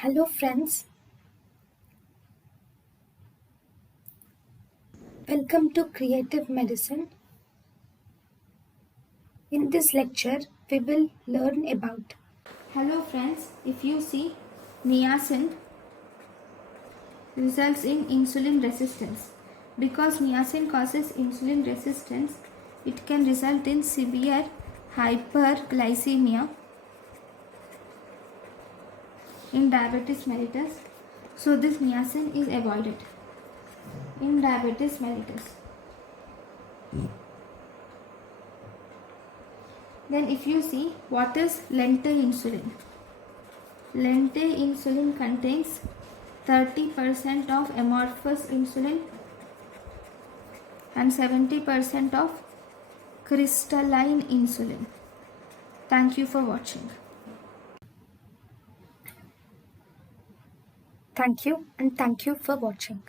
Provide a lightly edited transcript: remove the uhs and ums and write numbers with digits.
Hello friends, welcome to Creative Medicine. In this lecture, we will learn about. Hello friends, if you see niacin results in insulin resistance. Because niacin causes insulin resistance, it can result in severe hyperglycemia in diabetes mellitus. So this niacin is avoided in diabetes mellitus. Then if you see what is lente insulin. Lente insulin contains 30% of amorphous insulin and 70% of crystalline insulin. Thank you for watching. Thank you and thank you for watching.